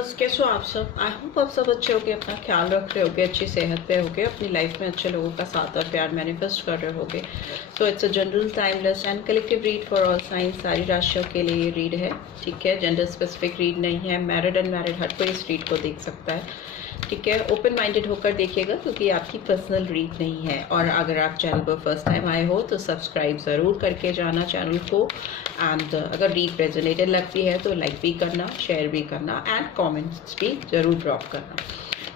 Viewers, कैसे हो आप सब? आई होप आप सब अच्छे होगे, अपना ख्याल रख रहे होगे, अच्छी सेहत पे होगे, अपनी लाइफ में अच्छे लोगों का साथ और प्यार मैनिफेस्ट कर रहे होगे। So it's a general timeless and collective read for all science. सारी राशियों के लिए ये रीड है, ठीक है। जेंडर स्पेसिफिक रीड नहीं है। मैरिड अनमैरिड हर कोई इस रीड को देख सकता है, ठीक है। ओपन माइंडेड होकर देखिएगा क्योंकि आपकी पर्सनल रीड नहीं है। और अगर आप चैनल पर फर्स्ट टाइम आए हो तो सब्सक्राइब ज़रूर करके जाना चैनल को। एंड अगर रीड रेजोनेटेड लगती है तो लाइक भी करना, शेयर भी करना एंड कमेंट्स भी ज़रूर ड्रॉप करना।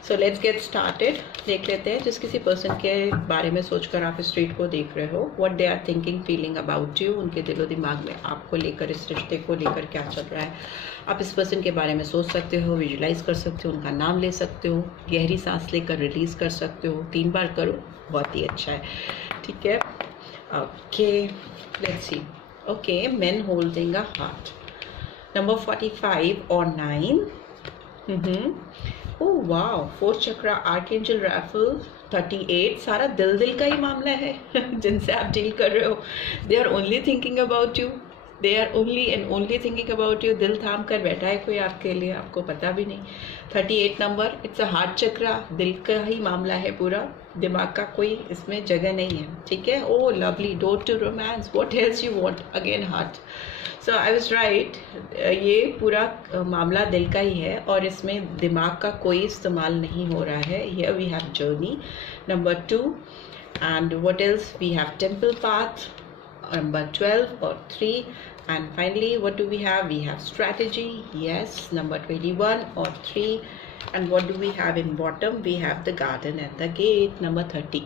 So let's get started. देख लेते हैं जिस किसी पर्सन के बारे में सोचकर आप इस रीड को देख रहे हो, what they are thinking feeling about you. उनके दिलो दिमाग में आपको लेकर, इस रिश्ते को लेकर क्या चल रहा है। आप इस पर्सन के बारे में सोच सकते हो, विजुलाइज कर सकते हो, उनका नाम ले सकते हो, गहरी सांस लेकर रिलीज कर सकते हो। 3 बार करो, बहुत ही अच्छा है, ठीक है। Okay, let's see. Okay, main holding a heart, number 45 और 9। ओह वाह, 4th चक्रा, आर्कएंजल राफेल, 38। सारा दिल दिल का ही मामला है जिनसे आप डील कर रहे हो। They are only thinking about you, they are only and only thinking about you. दिल थाम कर बैठा है कोई आपके लिए, आपको पता भी नहीं। 38 नंबर, इट्स अ हार्ट चक्रा, दिल का ही मामला है पूरा, दिमाग का कोई इसमें जगह नहीं है, ठीक है। Oh lovely, door to romance, what else you want, again heart. So I was right, ये पूरा मामला दिल का ही है और इसमें दिमाग का कोई इस्तेमाल नहीं हो रहा है। Here we have journey, number 2। And what else, we have temple path, number 12 or 3. And finally, what do we have? We have strategy, yes, number 21 or 3. And what do we have in bottom? We have the garden and the gate, number 30,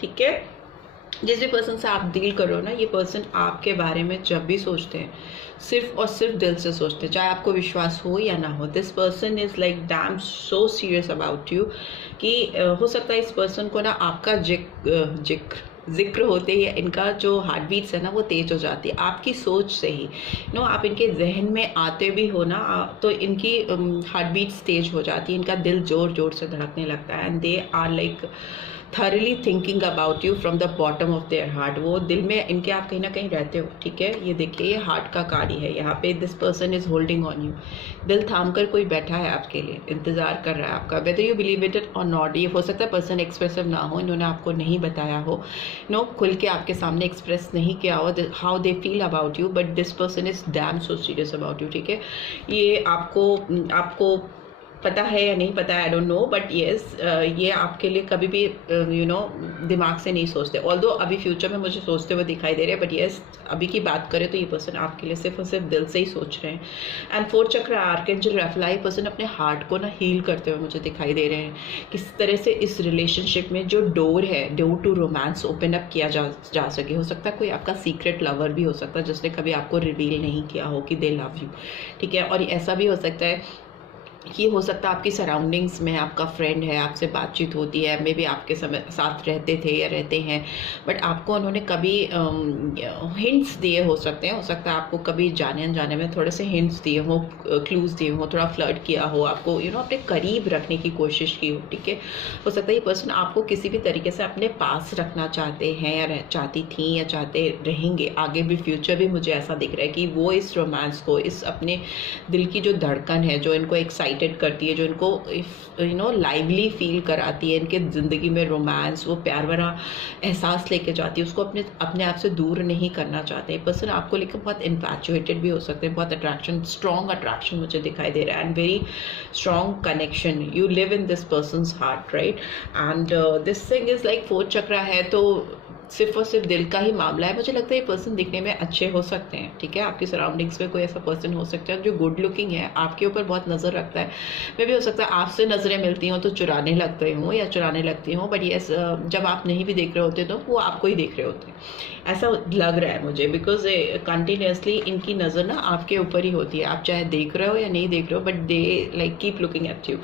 ठीक है। जिस भी person से आप deal करो ना, ये person आपके बारे में जब भी सोचते हैं सिर्फ और सिर्फ दिल से सोचते हैं, चाहे आपको विश्वास हो या ना हो। This person is like damn so serious about you कि हो सकता है इस पर्सन को ना आपका जिक्र होते ही इनका जो हार्ट बीट्स है ना वो तेज हो जाती है आपकी सोच से ही। नो, आप इनके जहन में आते भी हो ना तो इनकी हार्ट बीट्स तेज हो जाती है, इनका दिल जोर जोर से धड़कने लगता है। And they are like thoroughly thinking about you from the bottom of their heart. वो दिल में इनके आप कहीं ना कहीं रहते हो, ठीक है। ये देखिए, ये हार्ट का कार्ड है यहाँ पे। This person is holding on you, दिल थाम कर कोई बैठा है आपके लिए, इंतजार कर रहा है आपका। वेदर यू बिलीव इट और नॉट। ये हो सकता है पर्सन एक्सप्रेसिव ना हो, इन्होंने आपको नहीं बताया हो, नो खुल के आपके सामने एक्सप्रेस नहीं किया हो how they feel about you, but this person is damn so serious about you, ठीक है। ये आपको पता है या नहीं पता है, I don't know, but yes ये आपके लिए कभी भी दिमाग से नहीं सोचते। ऑल्दो अभी फ्यूचर में मुझे सोचते हुए दिखाई दे रहे हैं, बट येस अभी की बात करें तो ये पर्सन आपके लिए सिर्फ और सिर्फ दिल से ही सोच रहे हैं। एंड 4th चक्र, आर्कएंजल राफेल, ये पर्सन अपने हार्ट को ना हील करते हुए मुझे दिखाई दे रहे हैं। किस तरह से इस रिलेशनशिप में जो डोर है, door to romance open up किया जा सके। हो सकता है कोई आपका सीक्रेट लवर भी हो सकता है जिसने कभी आपको रिवील नहीं किया हो कि दे लव यू, ठीक है। और ऐसा भी हो सकता है ये हो सकता है आपकी सराउंडिंग्स में आपका फ्रेंड है, आपसे बातचीत होती है, मे बी आपके समय साथ रहते थे या रहते हैं, बट आपको उन्होंने कभी हिंट्स दिए हो सकते हैं। हो सकता है आपको कभी जाने अनजाने में थोड़े से हिंट्स दिए हो, क्लूज दिए हो, थोड़ा फ्लर्ट किया हो, आपको अपने करीब रखने की कोशिश की हो, ठीक है। हो सकता है ये पर्सन आपको किसी भी तरीके से अपने पास रखना चाहते हैं या चाहती थी या चाहते रहेंगे आगे भी, फ्यूचर भी। मुझे ऐसा दिख रहा है कि वो इस रोमांस को, इस अपने दिल की जो धड़कन है जो इनको एक्साइटेड करती है, जो इनको लाइवली फील कराती है, इनके ज़िंदगी में रोमांस, वो प्यार भरा एहसास लेके जाती है, उसको अपने आप से दूर नहीं करना चाहते। पर्सन आपको लेकर बहुत इन्फैचुएटेड भी हो सकते हैं, बहुत अट्रैक्शन, स्ट्रॉन्ग अट्रैक्शन मुझे दिखाई दे रहा है and very strong connection. You live in this persons heart, right. And this thing is like 4th चक्रा है तो सिर्फ और सिर्फ दिल का ही मामला है। मुझे लगता है ये पर्सन दिखने में अच्छे हो सकते हैं, ठीक है। आपकी सराउंडिंग्स में कोई ऐसा पर्सन हो सकता है जो गुड लुकिंग है, आपके ऊपर बहुत नज़र रखता है। मे भी हो सकता है आपसे नज़रें मिलती हों तो चुराने लगते हों या चुराने लगती हों, बट ये जब आप नहीं भी देख रहे होते तो वो आपको ही देख रहे होते हैं, ऐसा लग रहा है मुझे। बिकॉज कंटिन्यूसली इनकी नज़र ना आपके ऊपर ही होती है, आप चाहे देख रहे हो या नहीं देख रहे हो, but they like keep looking at you.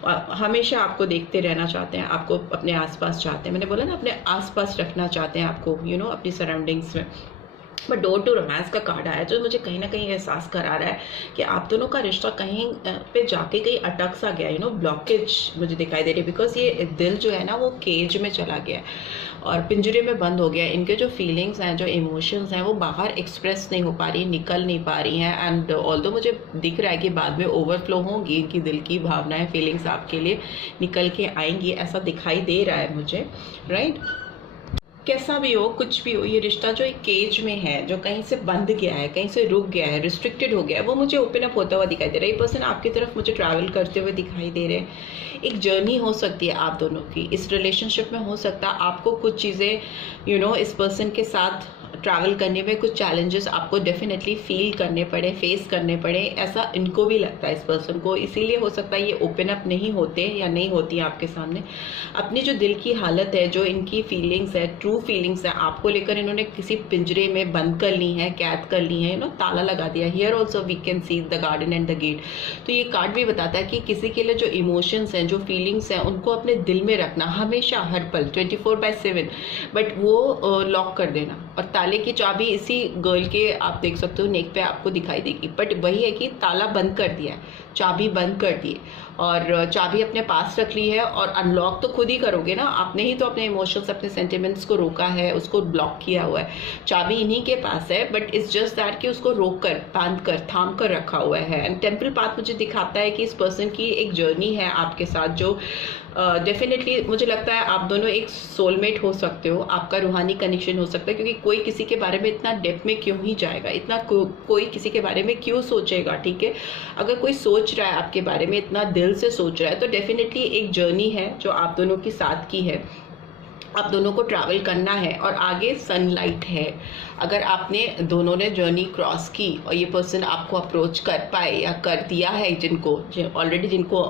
हमेशा आपको देखते रहना चाहते हैं, आपको अपने आसपास चाहते हैं। मैंने बोला ना, अपने आसपास रखना चाहते हैं आपको, अपनी सराउंडिंग्स में। बट डोर टू रोमांस का कार्ड आया जो मुझे कहीं ना कहीं एहसास करा रहा है कि आप दोनों का रिश्ता कहीं पे जाके कहीं अटक सा गया, ब्लॉकेज मुझे दिखाई दे रही है। बिकॉज ये दिल जो है ना वो केज में चला गया है और पिंजरे में बंद हो गया है। इनके जो फीलिंग्स हैं, जो इमोशंस हैं, वो बाहर एक्सप्रेस नहीं हो पा रही, निकल नहीं पा रही हैं। एंड ऑल्दो मुझे दिख रहा है कि बाद में ओवरफ्लो होंगी इनकी दिल की भावनाएं, फीलिंग्स आपके लिए निकल के आएंगी, ऐसा दिखाई दे रहा है मुझे, राइट। कैसा भी हो, कुछ भी हो, ये रिश्ता जो एक केज में है, जो कहीं से बंद गया है, कहीं से रुक गया है, रिस्ट्रिक्टेड हो गया है, वो मुझे ओपन अप होता हुआ दिखाई दे रहा है। ये पर्सन आपकी तरफ मुझे ट्रैवल करते हुए दिखाई दे रहे हैं। एक जर्नी हो सकती है आप दोनों की इस रिलेशनशिप में। हो सकता है आपको कुछ चीज़ें इस पर्सन के साथ ट्रैवल करने में कुछ चैलेंजेस आपको डेफिनेटली फील करने पड़े, फेस करने पड़े, ऐसा इनको भी लगता है इस पर्सन को। इसीलिए हो सकता है ये ओपन अप नहीं होते या नहीं होती आपके सामने। अपनी जो दिल की हालत है, जो इनकी फीलिंग्स है, ट्रू फीलिंग्स है आपको लेकर, इन्होंने किसी पिंजरे में बंद कर ली है, कैद कर ली है, ताला लगा दिया। Here also we can see the garden and the gate. तो ये कार्ड भी बताता है कि किसी के लिए जो इमोशंस हैं, जो फीलिंग्स हैं, उनको अपने दिल में रखना हमेशा, हर पल, 24/7, बट वो लॉक कर देना। और ताले की चाबी इसी गर्ल के आप देख सकते हो नेक पे आपको दिखाई देगी। बट वही है कि ताला बंद कर दिया है, चाबी बंद कर दी और चाबी अपने पास रख ली है। और अनलॉक तो खुद ही करोगे ना, आपने ही तो अपने इमोशंस, अपने सेंटिमेंट्स को रोका है, उसको ब्लॉक किया हुआ है। चाबी इन्हीं के पास है, बट इट्स जस्ट दैट कि उसको रोक कर, बांध कर, थाम कर रखा हुआ है। एंड टेम्पल पाथ मुझे दिखाता है कि इस पर्सन की एक जर्नी है आपके साथ, जो डेफिनेटली मुझे लगता है आप दोनों एक सोलमेट हो सकते हो, आपका रूहानी कनेक्शन हो सकता है। क्योंकि कोई किसी के बारे में इतना डेप्थ में क्यों ही जाएगा, इतना कोई किसी के बारे में क्यों सोचेगा, ठीक है। अगर कोई सोच रहा है आपके बारे में, इतना दिल से सोच रहा है, तो डेफिनेटली एक जर्नी है जो आप दोनों के साथ की है, आप दोनों को ट्रैवल करना है और आगे सनलाइट है। अगर आपने दोनों ने जर्नी क्रॉस की और ये पर्सन आपको अप्रोच कर पाए या कर दिया है, जिनको ऑलरेडी जिनको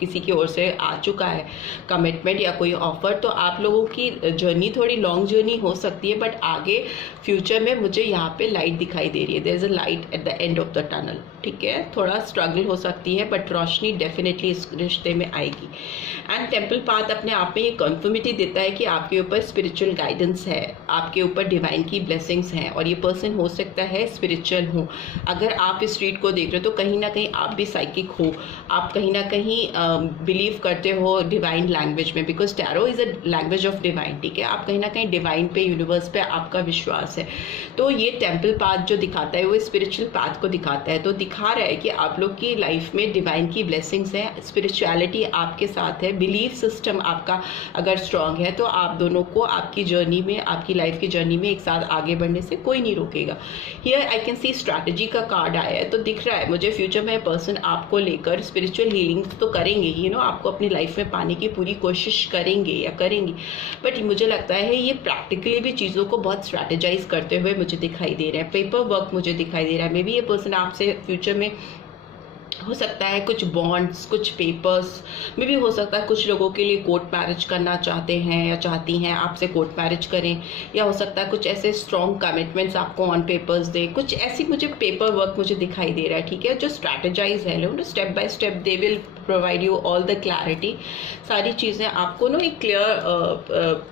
किसी की ओर से आ चुका है कमिटमेंट या कोई ऑफर, तो आप लोगों की जर्नी थोड़ी लॉन्ग जर्नी हो सकती है। बट आगे फ्यूचर में मुझे यहाँ पे लाइट दिखाई दे रही है, there is a light at the end of the tunnel, ठीक है। थोड़ा स्ट्रगल हो सकती है बट रोशनी डेफिनेटली इस रिश्ते में आएगी। एंड टेम्पल पाथ अपने आप में ये कन्फर्मिटी देता है कि आपके ऊपर स्पिरिचुअल गाइडेंस है, आपके ऊपर डिवाइन की ब्लेसिंग्स हैं और ये पर्सन हो सकता है स्पिरिचुअल हो। अगर आप इस रीड को देख रहे हो तो कहीं ना कहीं आप भी साइकिक हो, आप कहीं ना कहीं बिलीव करते हो डिवाइन लैंग्वेज में, because tarot is a language of divine, ठीक है। आप कहीं ना कहीं डिवाइन पे, यूनिवर्स पे आपका विश्वास है। तो ये टेम्पल पाथ जो दिखाता है वो स्पिरिचुअल पाथ को दिखाता है। तो दिखा रहा है कि आप लोग की लाइफ में डिवाइन की ब्लेसिंग्स हैं, स्पिरिचुअलिटी आपके साथ है, बिलीफ सिस्टम आपका अगर स्ट्रांग है तो आप दोनों को आपकी जर्नी में, आपकी लाइफ की जर्नी में एक साथ आगे बढ़ने से कोई नहीं रोकेगा। Here I can C strategy का कार्ड आया है। तो दिख रहा है मुझे फ्यूचर में पर्सन आपको लेकर स्पिरिचुअल हीलिंग तो करेंगे, आपको अपनी लाइफ में पाने की पूरी कोशिश करेंगे या करेंगी। बट मुझे लगता है ये प्रैक्टिकली भी चीज़ों को बहुत स्ट्रैटेजाइज करते हुए मुझे दिखाई दे रहा है। पेपर वर्क मुझे दिखाई दे रहा है। मे बी ये पर्सन आपसे फ्यूचर में हो सकता है कुछ बॉन्ड्स, कुछ पेपर्स में भी हो सकता है। कुछ लोगों के लिए कोर्ट मैरिज करना चाहते हैं या चाहती हैं आपसे कोर्ट मैरिज करें, या हो सकता है कुछ ऐसे स्ट्रॉन्ग कमिटमेंट्स आपको ऑन पेपर्स दें। कुछ ऐसी मुझे पेपर वर्क मुझे दिखाई दे रहा है, ठीक है, जो स्ट्रैटेजाइज है, step by step they will provide you all the clarity. सारी चीज़ें आपको एक क्लियर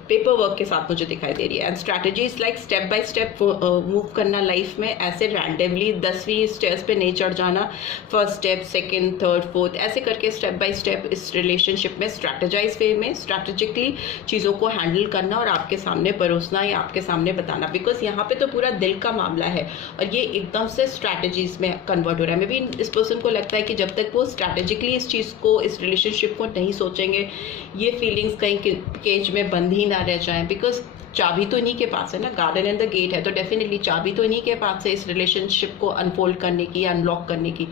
पेपर वर्क के साथ मुझे दिखाई दे रही है। And strategy is like step by step move करना लाइफ में, ऐसे रैंडमली 10वीं स्टेयर्स पे नहीं चढ़ जाना। First step, second, third, fourth, ऐसे करके स्टेप बाय स्टेप इस रिलेशनशिप में स्ट्रैटेजाइज वे में स्ट्रैटेजिकली चीज़ों को हैंडल करना और आपके सामने परोसना या आपके सामने बताना। बिकॉज यहाँ पे तो पूरा दिल का मामला है और ये एकदम से स्ट्रैटेजीज में कन्वर्ट हो रहा है। मे बी इस पर्सन को लगता है कि जब तक वो स्ट्रैटेजिकली इस चीज़ को, इस रिलेशनशिप को नहीं सोचेंगे, ये फीलिंग्स कहीं केज में बंद ही ना रह जाएं। बिकॉज चाबी तो इन्हीं के पास है ना, गार्डन एंड द गेट है, तो डेफिनेटली चाबी तो इन्हीं के पास है इस रिलेशनशिप को अनफोल्ड करने की, अनलॉक करने की।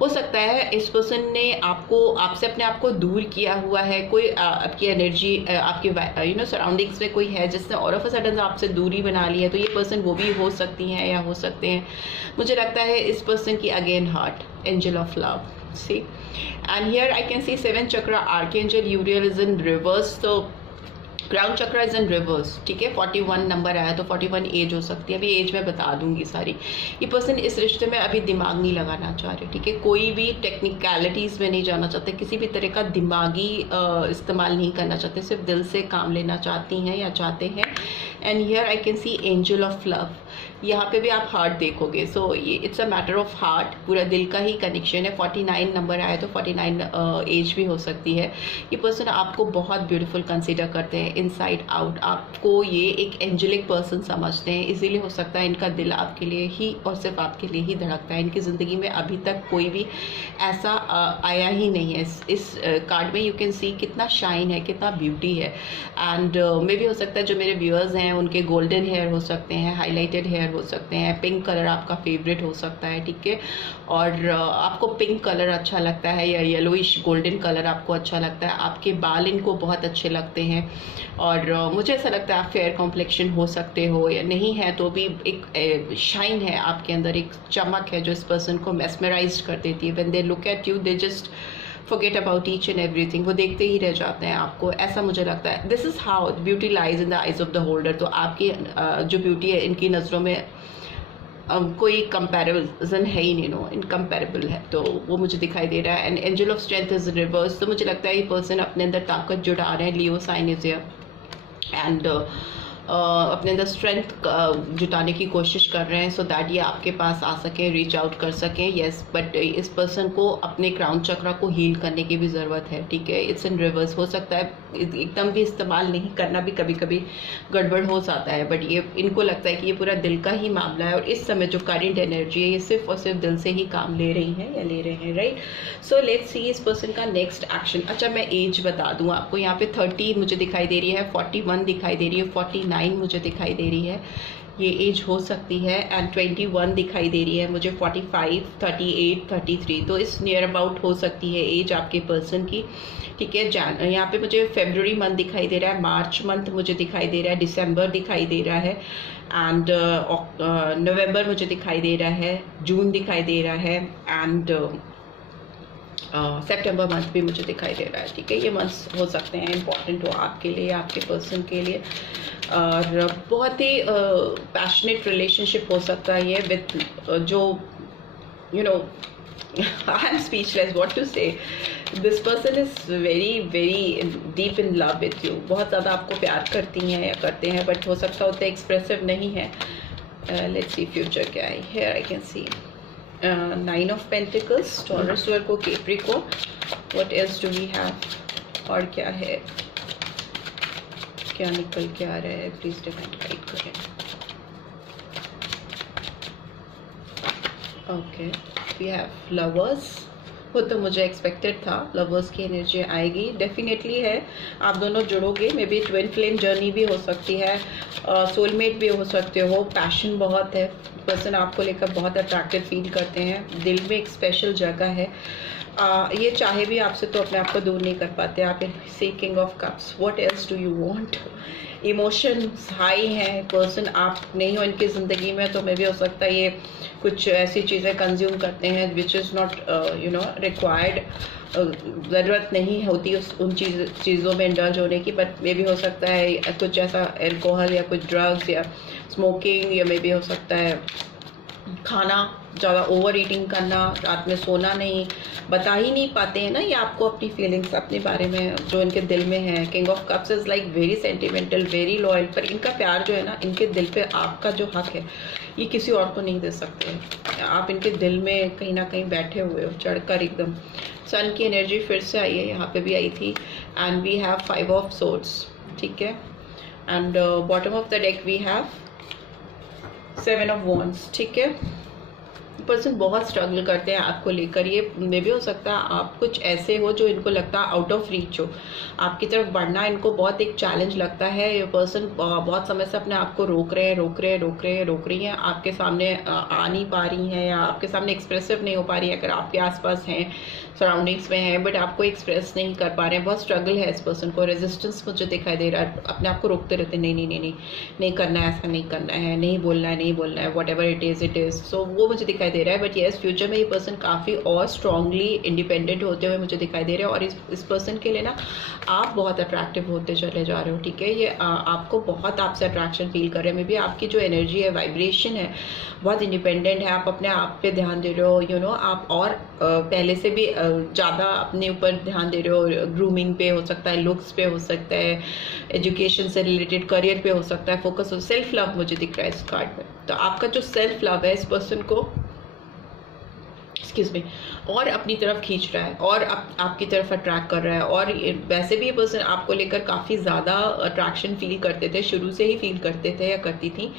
हो सकता है इस पर्सन ने आपसे अपने आप को दूर किया हुआ है। कोई आपकी एनर्जी, आपकी सराउंडिंग्स में कोई है जिसने ऑल ऑफ अ सडन आपसे दूरी बना ली है। तो ये पर्सन वो भी हो सकती हैं या हो सकते हैं। मुझे लगता है इस पर्सन की again heart, angel of love, see, and here I can see 7th chakra archangel Uriel is in reverse, so crown chakra is in reverse, ठीक है। 41 नंबर आया तो 41 एज हो सकती है। अभी एज मैं बता दूंगी सारी। ये पर्सन इस रिश्ते में अभी दिमाग नहीं लगाना चाह रहे, ठीक है। कोई भी टेक्निकलिटीज़ में नहीं जाना चाहते, किसी भी तरह का दिमागी इस्तेमाल नहीं करना चाहते, सिर्फ दिल से काम लेना चाहती हैं या चाहते हैं। And here I can C angel of love. यहाँ पे भी आप हार्ट देखोगे। सो ये it's a matter of heart, पूरा दिल का ही कनेक्शन है। 49 नंबर आया तो 49 एज भी हो सकती है। ये पर्सन आपको बहुत ब्यूटीफुल कंसीडर करते हैं इनसाइड आउट, आपको ये एक एंजेलिक पर्सन समझते हैं, इसीलिए हो सकता है इनका दिल आपके लिए ही और सिर्फ आपके लिए ही धड़कता है। इनकी ज़िंदगी में अभी तक कोई भी ऐसा आया ही नहीं है। इस कार्ड में यू कैन सी कितना शाइन है, कितना ब्यूटी है। एंड मे भी हो सकता है जो मेरे व्यूअर्स हैं उनके गोल्डन हेयर हो सकते हैं, हाईलाइटेड हेयर हो सकते हैं, पिंक कलर आपका फेवरेट हो सकता है, ठीक है। और आपको पिंक कलर अच्छा लगता है या येलोइश गोल्डन कलर आपको अच्छा लगता है, आपके बाल इनको बहुत अच्छे लगते हैं। और मुझे ऐसा लगता है आप फेयर कॉम्प्लेक्शन हो सकते हो, या नहीं है तो भी एक शाइन है आपके अंदर, एक चमक है जो इस पर्सन को मेस्मराइज कर देती है। When they look at you they just forget about each and everything, वो देखते ही रह जाते हैं आपको, ऐसा मुझे लगता है। This is how beauty lies in the eyes of the holder. तो आपकी जो ब्यूटी है इनकी नज़रों में कोई कंपैरिजन है ही नहीं, नो इनकम्पेरेबल है, तो वो मुझे दिखाई दे रहा है। And angel of strength is reverse, तो मुझे लगता है ये पर्सन अपने अंदर ताकत जुटा रहे हैं। लियो साइन इज हियर एंड अपने अंदर स्ट्रेंथ जुटाने की कोशिश कर रहे हैं सो दैट ये आपके पास आ सकें, रीच आउट कर सकें। येस, बट इस पर्सन को अपने क्राउन चक्रा को हील करने की भी ज़रूरत है, ठीक है। इट्स इन रिवर्स, हो सकता है एकदम भी इस्तेमाल नहीं करना भी कभी कभी गड़बड़ हो जाता है, बट ये इनको लगता है कि ये पूरा दिल का ही मामला है और इस समय जो करंट एनर्जी है ये सिर्फ और सिर्फ दिल से ही काम ले रही हैं या ले रहे हैं, राइट। सो लेट्स सी इस पर्सन का नेक्स्ट एक्शन। अच्छा, मैं एज बता दूं आपको, यहाँ पे 30 मुझे दिखाई दे रही है, 41 दिखाई दे रही है, 49 मुझे दिखाई दे रही है, ये एज हो सकती है। एंड 21 दिखाई दे रही है मुझे, 45, 38, 33, तो इस नियर अबाउट हो सकती है एज आपके पर्सन की, ठीक है। यहाँ पे मुझे फेब्रुअरी मंथ दिखाई दे रहा है, मार्च मंथ मुझे दिखाई दे रहा है, दिसंबर दिखाई दे रहा है, एंड नवंबर मुझे दिखाई दे रहा है, जून दिखाई दे रहा है, एंड सितंबर मंथ भी मुझे दिखाई दे रहा है, ठीक है। ये मंथ्स हो सकते हैं इंपॉर्टेंट हो आपके लिए, आपके पर्सन के लिए। और बहुत ही पैशनेट रिलेशनशिप हो सकता है ये विद जो you know I am speechless what to say. This person is very very deep in love with you, बहुत ज़्यादा आपको प्यार करती हैं या करते हैं, बट हो सकता है उतना एक्सप्रेसिव नहीं है। लेट्स सी फ्यूचर क्या है। Here I can see 9 of pentacles, Taurus, Virgo, Capricorn. What else do we have, और क्या है, क्या निकल के आ रहा है, प्लीज डिवाइन गाइड करें। ओके, वी हैव लवर्स, वो तो मुझे एक्सपेक्टेड था, लवर्स की एनर्जी आएगी, डेफिनेटली है। आप दोनों जुड़ोगे, maybe twin flame journey भी हो सकती है, सोलमेट भी हो सकते हो। पैशन बहुत है, पर्सन आपको लेकर बहुत अट्रैक्टिव फील करते हैं, दिल में एक स्पेशल जगह है। ये चाहे भी आपसे तो अपने आप को दूर नहीं कर पाते। आप see king of cups, what else do you want. Emotions high हैं, पर्सन आप नहीं हो इनकी ज़िंदगी में तो मे भी हो सकता है ये कुछ ऐसी चीज़ें कंज्यूम करते हैं which is not you know required, ज़रूरत नहीं होती उन चीज़ों में इंडल्ज होने की, बट मे भी हो सकता है कुछ ऐसा एल्कोहल या कुछ ड्रग्स या स्मोकिंग, या मे भी हो सकता है खाना ज़्यादा ओवर ईटिंग करना, रात में सोना नहीं, बता ही नहीं पाते हैं ना ये आपको अपनी फीलिंग्स अपने बारे में जो इनके दिल में है। King of cups is like very sentimental, very loyal, पर इनका प्यार जो है ना, इनके दिल पे आपका जो हक है ये किसी और को नहीं दे सकते। आप इनके दिल में कहीं ना कहीं बैठे हुए हो चढ़कर एकदम। सन की एनर्जी फिर से आई है, यहाँ पे भी आई थी, and we have 5 of swords, ठीक है। And bottom of the deck we have 7 of wands, ठीक है। पर्सन बहुत स्ट्रगल करते हैं आपको लेकर, ये मे भी हो सकता है आप कुछ ऐसे हो जो इनको लगता है आउट ऑफ रीच हो, आपकी तरफ बढ़ना इनको बहुत एक चैलेंज लगता है। ये पर्सन बहुत समय से अपने आप को रोक रही हैं, आपके सामने आ नहीं पा रही हैं या आपके सामने एक्सप्रेसिव नहीं हो पा रही है। अगर आपके आसपास हैं, सराउंडिंग्स में हैं, बट आपको एक्सप्रेस नहीं कर पा रहे हैं, बहुत स्ट्रगल है इस पर्सन को। रेजिस्टेंस मुझे दिखाई दे रहा है, अपने आप को रोकते रहते हैं, नहीं करना है, ऐसा नहीं करना है, नहीं बोलना है, वॉट एवर इट इज़। सो वो मुझे दिखाई दिखाई दे रहा है, बट येस फ्यूचर में ये पर्सन काफ़ी और स्ट्रांगली इंडिपेंडेंट होते हुए मुझे दिखाई दे रहे हैं। और इस पर्सन के लिए ना आप बहुत अट्रैक्टिव होते चले जा रहे हो, ठीक है। ये आपको बहुत आपसे अट्रैक्शन फील कर रहे हैं। मे बी आपकी जो एनर्जी है, वाइब्रेशन है, बहुत इंडिपेंडेंट है। आप अपने आप पे ध्यान दे रहे हो, यू नो आप और पहले से भी ज़्यादा अपने ऊपर ध्यान दे रहे हो। ग्रूमिंग पे हो सकता है, लुक्स पे हो सकता है, एजुकेशन से रिलेटेड, करियर पे हो सकता है, फोकस हो। सेल्फ लव मुझे दिख रहा है इस कार्ड में। तो आपका जो सेल्फ लव है इस पर्सन को एक्सक्यूज मी और अपनी तरफ खींच रहा है और आपकी तरफ अट्रैक्ट कर रहा है। और वैसे भी ये पर्सन आपको लेकर काफ़ी ज़्यादा अट्रैक्शन फील करते थे, शुरू से ही फील करते थे या करती थी।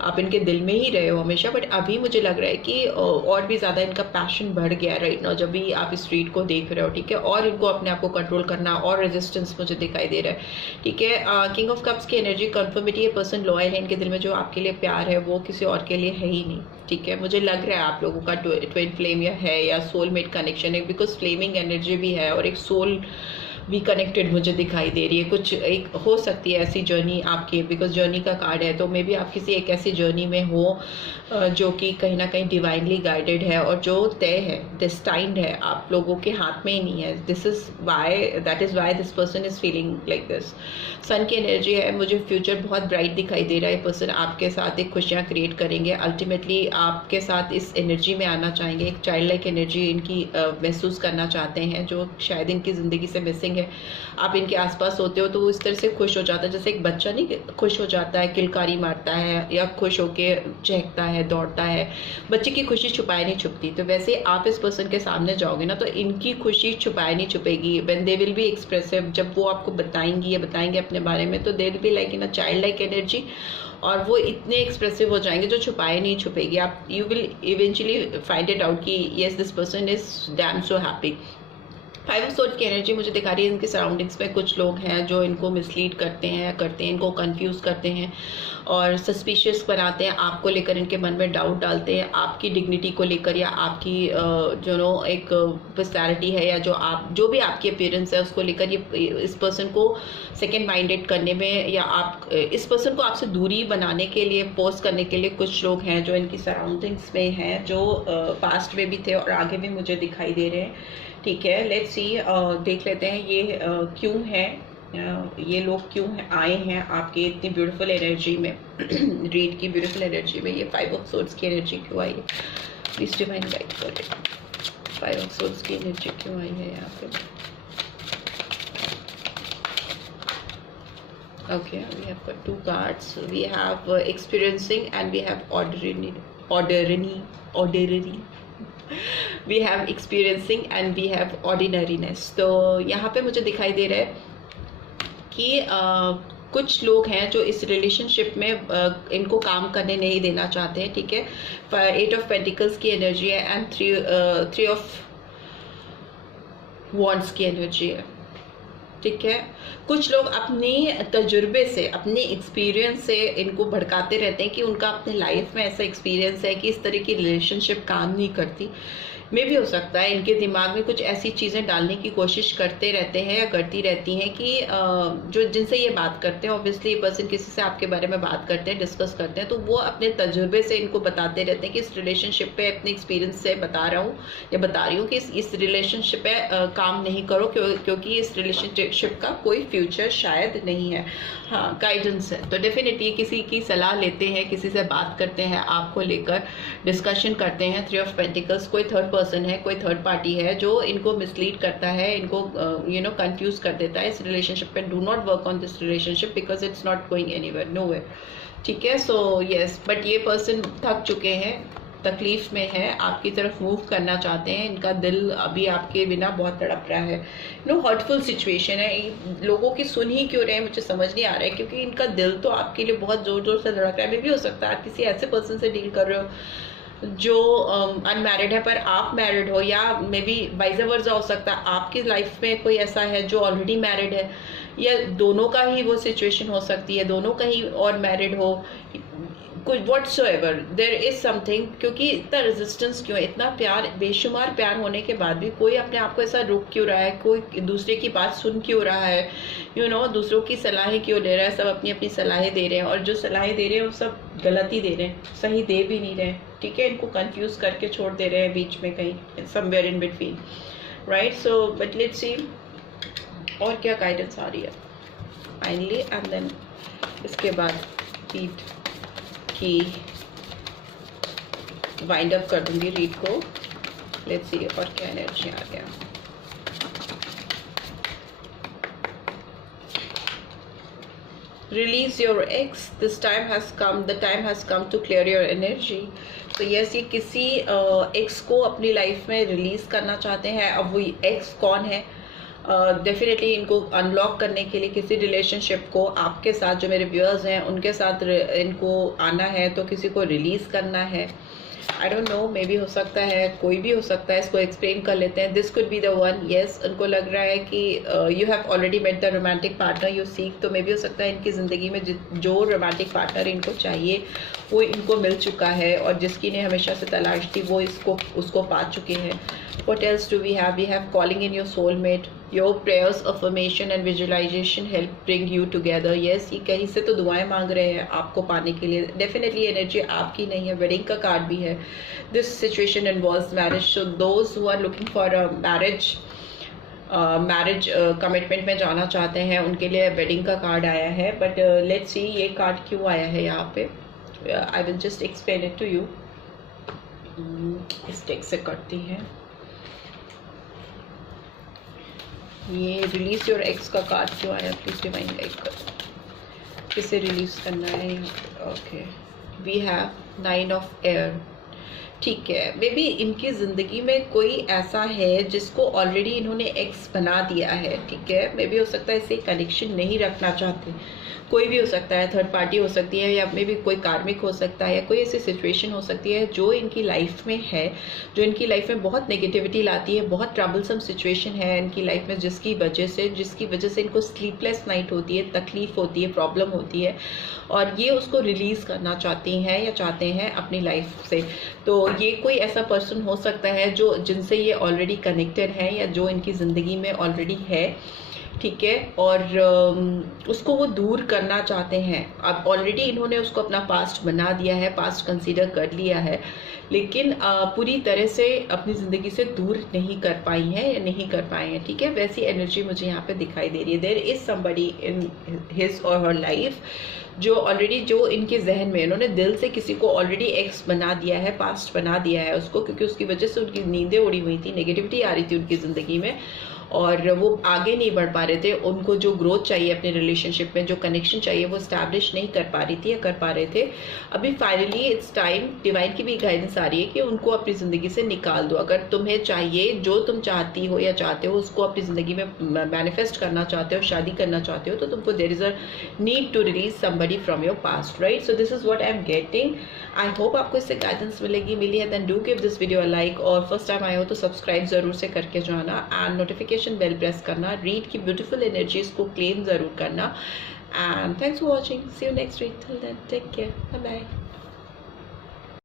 आप इनके दिल में ही रहे हो हमेशा, बट अभी मुझे लग रहा है कि और भी ज़्यादा इनका पैशन बढ़ गया है राइट नाउ, जब भी आप इस स्ट्रीट को देख रहे हो, ठीक है। और इनको अपने आप को कंट्रोल करना और रेजिस्टेंस मुझे दिखाई दे रहा है, ठीक है। किंग ऑफ कप्स की एनर्जी, कंफर्मिटी, ये पर्सन लॉयल है। इनके दिल में जो आपके लिए प्यार है वो किसी और के लिए है ही नहीं, ठीक है। मुझे लग रहा है आप लोगों का ट्विन फ्लेम है या सोलमेट कनेक्शन है, बिकॉज फ्लेमिंग एनर्जी भी है और एक सोल भी कनेक्टेड मुझे दिखाई दे रही है। कुछ एक हो सकती है ऐसी जर्नी आपकी, बिकॉज जर्नी का कार्ड है, तो मे बी आप किसी एक ऐसी जर्नी में हो जो कि कहीं ना कहीं डिवाइनली गाइडेड है और जो तय है, डिस्टाइंड है, आप लोगों के हाथ में ही नहीं है। That is why this person is feeling like this. Sun की एनर्जी है, मुझे फ्यूचर बहुत ब्राइट दिखाई दे रहा है। पर्सन आपके साथ एक खुशियाँ क्रिएट करेंगे, अल्टीमेटली आपके साथ इस एनर्जी में आना चाहेंगे। एक चाइल्ड लाइक एनर्जी इनकी महसूस करना चाहते हैं जो शायद इनकी ज़िंदगी से मिसिंग है। आप इनके आसपास होते हो तो वो इस तरह से खुश हो जाता है जैसे एक बच्चा नहीं खुश हो जाता है, किलकारी मारता है या खुश होके चहकता है, दौड़ता है। बच्चे की खुशी छुपाए नहीं छुपती, तो वैसे आप इस पर्सन के सामने जाओगे ना तो इनकी खुशी छुपाए नहीं छुपेगी। When they will be expressive, जब वो आपको बताएंगी या बताएंगे अपने बारे में, तो दे will be like in a child like energy और वो इतने एक्सप्रेसिव हो जाएंगे जो छुपाए नहीं छुपेगी। आप you will eventually find it out कि yes this person is damn so happy. 5 of swords की एनर्जी मुझे दिखा रही है इनके सराउंडिंग्स में कुछ लोग हैं जो इनको मिसलीड करते हैं, इनको कंफ्यूज करते हैं और सस्पिशियस बनाते हैं, आपको लेकर इनके मन में डाउट डालते हैं, आपकी डिग्निटी को लेकर या आपकी जो नो एक पर्सनैलिटी है या जो भी आपकी अपीयरेंस है उसको लेकर ये इस पर्सन को सेकेंड माइंडेड करने में या आप इस पर्सन को आपसे दूरी बनाने के लिए, पोस्ट करने के लिए कुछ लोग हैं जो इनकी सराउंडिंग्स में हैं, जो पास्ट में भी थे और आगे भी मुझे दिखाई दे रहे हैं, ठीक है। लेट्स सी, देख लेते हैं ये क्यों है, ये लोग क्यों आए हैं आपके इतनी ब्यूटीफुल एनर्जी में रीड की ब्यूटीफुल एनर्जी में। ये 5 ऑफ सोर्ड्स की एनर्जी क्यों आई है, please divine guide for it. 5 of swords की एनर्जी क्यों आई है यहाँ पे। Okay, we have got 2 cards. We have experiencing and we have ordinary. We have experiencing and we have ordinariness. तो यहाँ पे मुझे दिखाई दे रहा है कि कुछ लोग हैं जो इस रिलेशनशिप में इनको काम करने नहीं देना चाहते हैं, ठीक है। 8 ऑफ पेंटिकल्स की एनर्जी है एंड 3 ऑफ वॉन्ड्स की एनर्जी है, ठीक है। कुछ लोग अपने तजुर्बे से, अपने एक्सपीरियंस से इनको भड़काते रहते हैं कि उनका अपने लाइफ में ऐसा एक्सपीरियंस है कि इस तरह की रिलेशनशिप काम नहीं करती। मे भी हो सकता है इनके दिमाग में कुछ ऐसी चीज़ें डालने की कोशिश करते रहते हैं या करती रहती हैं कि जो जिनसे ये बात करते हैं, ऑब्वियसली ये पर्सन किसी से आपके बारे में बात करते हैं, डिस्कस करते हैं, तो वो अपने तजुर्बे से इनको बताते रहते हैं कि इस रिलेशनशिप पे अपने एक्सपीरियंस से बता रहा हूँ या बता रही हूँ कि इस रिलेशनशिप पे काम नहीं करो क्योंकि इस रिलेशनशिप का कोई फ्यूचर शायद नहीं है। हाँ, गाइडेंस है, तो डेफिनेटली किसी की सलाह लेते हैं, किसी से बात करते हैं, आपको लेकर डिस्कशन करते हैं। 3 ऑफ पेंटिकल्स, कोई थर्ड पर्सन है, कोई थर्ड पार्टी है जो इनको मिसलीड करता है, इनको कंफ्यूज कर देता है इस रिलेशनशिप पे। Do not work on this relationship because it's not going anywhere, nowhere, ठीक है। सो यस, बट ये पर्सन थक चुके हैं, तकलीफ में है, आपकी तरफ मूव करना चाहते हैं। इनका दिल अभी आपके बिना बहुत तड़प रहा है, हर्टफुल सिचुएशन है। लोगों की सुन ही क्यों रहे हैं मुझे समझ नहीं आ रहा है, क्योंकि इनका दिल तो आपके लिए बहुत जोर जोर से धड़क रहा है। मे भी हो सकता है आप किसी ऐसे पर्सन से डील कर रहे हो जो अनमैरिड है पर आप मैरिड हो, या मे बी वाइस वर्सा हो सकता है आपकी लाइफ में कोई ऐसा है जो ऑलरेडी मैरिड है, या दोनों का ही वो सिचुएशन हो सकती है, दोनों कहीं और मैरिड हो। कुछ व्हाटसोएवर देयर इज समथिंग, क्योंकि इतना रेजिस्टेंस क्यों है, इतना प्यार, बेशुमार प्यार होने के बाद भी कोई अपने आप को ऐसा रोक क्यों रहा है, कोई दूसरे की बात सुन क्यों रहा है, यू नो, दूसरों की सलाहें क्यों ले रहा है, सब अपनी अपनी सलाहें दे रहे हैं, और जो सलाहें दे रहे हैं वो सब गलत ही दे रहे हैं, सही दे भी नहीं रहे, ठीक है, इनको कंफ्यूज करके छोड़ दे रहे हैं बीच में कहीं, somewhere in between, right. So but let's see और क्या गाइडेंस आ रही है फाइनली, एंड देन इसके बाद रीड की वाइंड अप कर दूंगी रीड को। लेट्स सी और क्या एनर्जी आ गया। Release your ex. This time has come. The time has come to clear your energy. तो यस, ये किसी एक्स को अपनी लाइफ में रिलीज करना चाहते हैं। अब वो एक्स कौन है, डेफिनेटली इनको अनलॉक करने के लिए किसी रिलेशनशिप को आपके साथ, जो मेरे व्यूअर्स हैं उनके साथ इनको आना है, तो किसी को रिलीज करना है। I don't know, may be हो सकता है, कोई भी हो सकता है, इसको एक्सप्लेन कर लेते हैं। This could be the one. Yes, उनको लग रहा है कि you have already met the romantic partner you seek, तो मे बी हो सकता है इनकी ज़िंदगी में जो रोमांटिक पार्टनर इनको चाहिए वो इनको मिल चुका है, और जिसकी इन्हें हमेशा से तलाश थी वो उसको पा चुके हैं। What else do we have? We have calling in your soulmate. Your prayers, affirmation and visualization help bring you together. Yes, ये कहीं से तो दुआएं मांग रहे हैं आपको पाने के लिए। Definitely एनर्जी आपकी नहीं है, वेडिंग का कार्ड भी है। This situation involves marriage. So those who are looking for a marriage commitment में जाना चाहते हैं उनके लिए वेडिंग का कार्ड आया है। बट लेट्स सी ये कार्ड क्यों आया है यहाँ पे। I will just explain it to you. इस टेक से करती हैं। ये रिलीज योर एक्स का कार्ड क्यों आया, प्लीज रिमाइंड गाइड करो किसे रिलीज करना है। Okay, we have 9 of air. ठीक है, मे बी इनकी ज़िंदगी में कोई ऐसा है जिसको ऑलरेडी इन्होंने एक्स बना दिया है, ठीक है। मे बी हो सकता है इससे कनेक्शन नहीं रखना चाहते, कोई भी हो सकता है, थर्ड पार्टी हो सकती है, या मे बी कोई कार्मिक हो सकता है, या कोई ऐसी सिचुएशन हो सकती है जो इनकी लाइफ में है, जो इनकी लाइफ में बहुत नेगेटिविटी लाती है, बहुत ट्रबलसम सिचुएशन है इनकी लाइफ में, जिसकी वजह से इनको स्लीपलेस नाइट होती है, तकलीफ होती है, प्रॉब्लम होती है, और ये उसको रिलीज़ करना चाहती हैं या चाहते हैं अपनी लाइफ से। तो ये कोई ऐसा पर्सन हो सकता है जो जिनसे ये ऑलरेडी कनेक्टेड है, या जो इनकी ज़िंदगी में ऑलरेडी है, ठीक है, और उसको वो दूर करना चाहते हैं। अब ऑलरेडी इन्होंने उसको अपना पास्ट बना दिया है, पास्ट कंसीडर कर लिया है, लेकिन पूरी तरह से अपनी ज़िंदगी से दूर नहीं कर पाई हैं या नहीं कर पाए हैं, ठीक है। वैसी एनर्जी मुझे यहाँ पे दिखाई दे रही है। There is somebody in his or her life जो ऑलरेडी, जो इनके जहन में इन्होंने दिल से किसी को ऑलरेडी एक्स बना दिया है, पास्ट बना दिया है उसको, क्योंकि उसकी वजह से उनकी नींदें उड़ी हुई थी, नेगेटिविटी आ रही थी उनकी ज़िंदगी में, और वो आगे नहीं बढ़ पा रहे थे। उनको जो ग्रोथ चाहिए अपने रिलेशनशिप में, जो कनेक्शन चाहिए, वो स्टैब्लिश नहीं कर पा रही थी या कर पा रहे थे। अभी फाइनली इट्स टाइम, डिवाइन की भी गाइडेंस आ रही है कि उनको अपनी ज़िंदगी से निकाल दो। अगर तुम्हें चाहिए, जो तुम चाहती हो या चाहते हो, उसको अपनी ज़िंदगी में मैनिफेस्ट करना चाहते हो, शादी करना चाहते हो, तो तुमको there is a need to release somebody from your past, right. So this is what I am getting. I hope आपको इससे गाइडेंस मिली है। Then do give this video a like, और फर्स्ट टाइम आए हो तो सब्सक्राइब ज़रूर से करके जो है ना, एंड नोटिफिकेशन बेल प्रेस करना, रीड की ब्यूटीफुल एनर्जीज को क्लेम ज़रूर करना। And thanks for watching, see you next week, till then take care, bye bye.